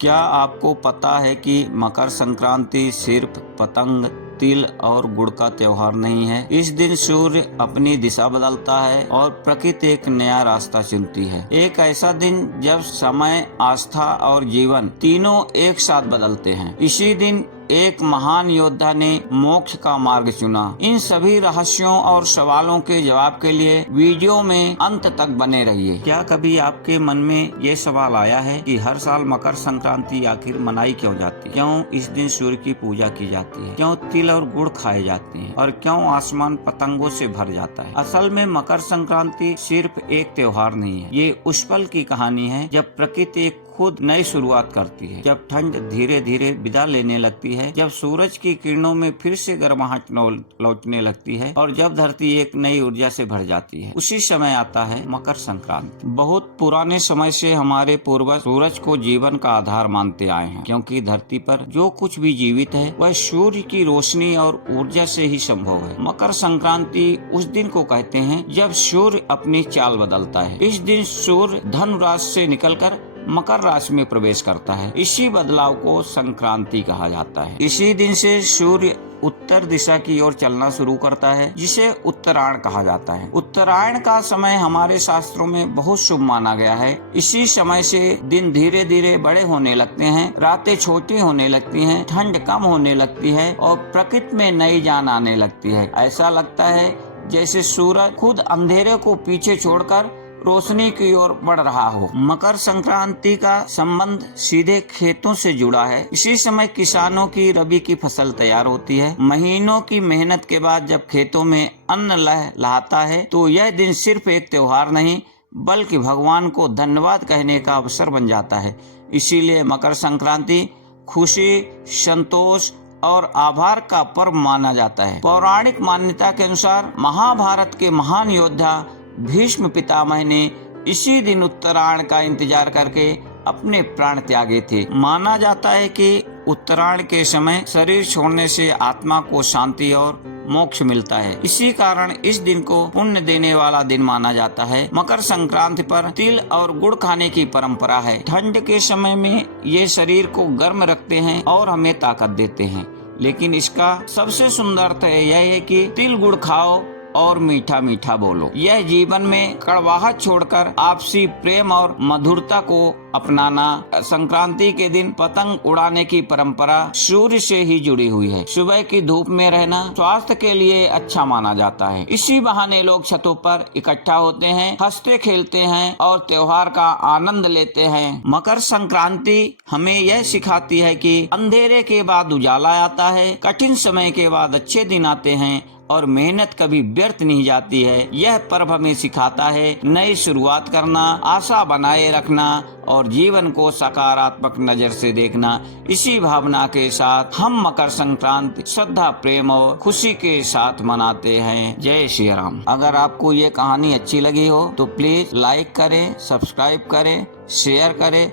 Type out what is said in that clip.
क्या आपको पता है कि मकर संक्रांति सिर्फ पतंग, तिल और गुड़ का त्योहार नहीं है। इस दिन सूर्य अपनी दिशा बदलता है और प्रकृति एक नया रास्ता चुनती है। एक ऐसा दिन जब समय, आस्था और जीवन तीनों एक साथ बदलते हैं। इसी दिन एक महान योद्धा ने मोक्ष का मार्ग चुना। इन सभी रहस्यों और सवालों के जवाब के लिए वीडियो में अंत तक बने रहिए। क्या कभी आपके मन में ये सवाल आया है कि हर साल मकर संक्रांति आखिर मनाई क्यों जाती है? क्यों इस दिन सूर्य की पूजा की जाती है? क्यों तिल और गुड़ खाए जाते हैं? और क्यों आसमान पतंगों से भर जाता है? असल में मकर संक्रांति सिर्फ एक त्योहार नहीं है, ये उस पल की कहानी है जब प्रकृति खुद नई शुरुआत करती है, जब ठंड धीरे धीरे विदा लेने लगती है, जब सूरज की किरणों में फिर से गर्माहट लौटने लगती है और जब धरती एक नई ऊर्जा से भर जाती है। उसी समय आता है मकर संक्रांति। बहुत पुराने समय से हमारे पूर्वज सूरज को जीवन का आधार मानते आए हैं, क्योंकि धरती पर जो कुछ भी जीवित है वह सूर्य की रोशनी और ऊर्जा से ही संभव है। मकर संक्रांति उस दिन को कहते हैं जब सूर्य अपनी चाल बदलता है। इस दिन सूर्य धनु राशि से निकलकर मकर राशि में प्रवेश करता है। इसी बदलाव को संक्रांति कहा जाता है। इसी दिन से सूर्य उत्तर दिशा की ओर चलना शुरू करता है, जिसे उत्तरायण कहा जाता है। उत्तरायण का समय हमारे शास्त्रों में बहुत शुभ माना गया है। इसी समय से दिन धीरे धीरे बड़े होने लगते हैं, रातें छोटी होने लगती हैं, ठंड कम होने लगती है और प्रकृति में नई जान आने लगती है। ऐसा लगता है जैसे सूरज खुद अंधेरे को पीछे छोड़कर रोशनी की ओर बढ़ रहा हो। मकर संक्रांति का संबंध सीधे खेतों से जुड़ा है। इसी समय किसानों की रबी की फसल तैयार होती है। महीनों की मेहनत के बाद जब खेतों में अन्न लहलहाता है तो यह दिन सिर्फ एक त्योहार नहीं बल्कि भगवान को धन्यवाद कहने का अवसर बन जाता है। इसीलिए मकर संक्रांति खुशी, संतोष और आभार का पर्व माना जाता है। पौराणिक मान्यता के अनुसार महाभारत के महान योद्धा भीष्म पितामह ने इसी दिन उत्तरायण का इंतजार करके अपने प्राण त्यागे थे। माना जाता है कि उत्तरायण के समय शरीर छोड़ने से आत्मा को शांति और मोक्ष मिलता है। इसी कारण इस दिन को पुण्य देने वाला दिन माना जाता है। मकर संक्रांति पर तिल और गुड़ खाने की परंपरा है। ठंड के समय में ये शरीर को गर्म रखते हैं और हमें ताकत देते हैं। लेकिन इसका सबसे सुंदर अर्थ यह है कि तिल गुड़ खाओ और मीठा मीठा बोलो। यह जीवन में कड़वाहट छोड़कर आपसी प्रेम और मधुरता को अपनाना। संक्रांति के दिन पतंग उड़ाने की परंपरा सूर्य से ही जुड़ी हुई है। सुबह की धूप में रहना स्वास्थ्य के लिए अच्छा माना जाता है। इसी बहाने लोग छतों पर इकट्ठा होते हैं, हंसते खेलते हैं और त्योहार का आनंद लेते हैं। मकर संक्रांति हमें यह सिखाती है कि अंधेरे के बाद उजाला आता है, कठिन समय के बाद अच्छे दिन आते हैं और मेहनत कभी व्यर्थ नहीं जाती है। यह पर्व हमें सिखाता है नई शुरुआत करना, आशा बनाए रखना और जीवन को सकारात्मक नजर से देखना। इसी भावना के साथ हम मकर संक्रांति श्रद्धा, प्रेम और खुशी के साथ मनाते हैं। जय श्री राम। अगर आपको ये कहानी अच्छी लगी हो तो प्लीज लाइक करें, सब्सक्राइब करें, शेयर करें।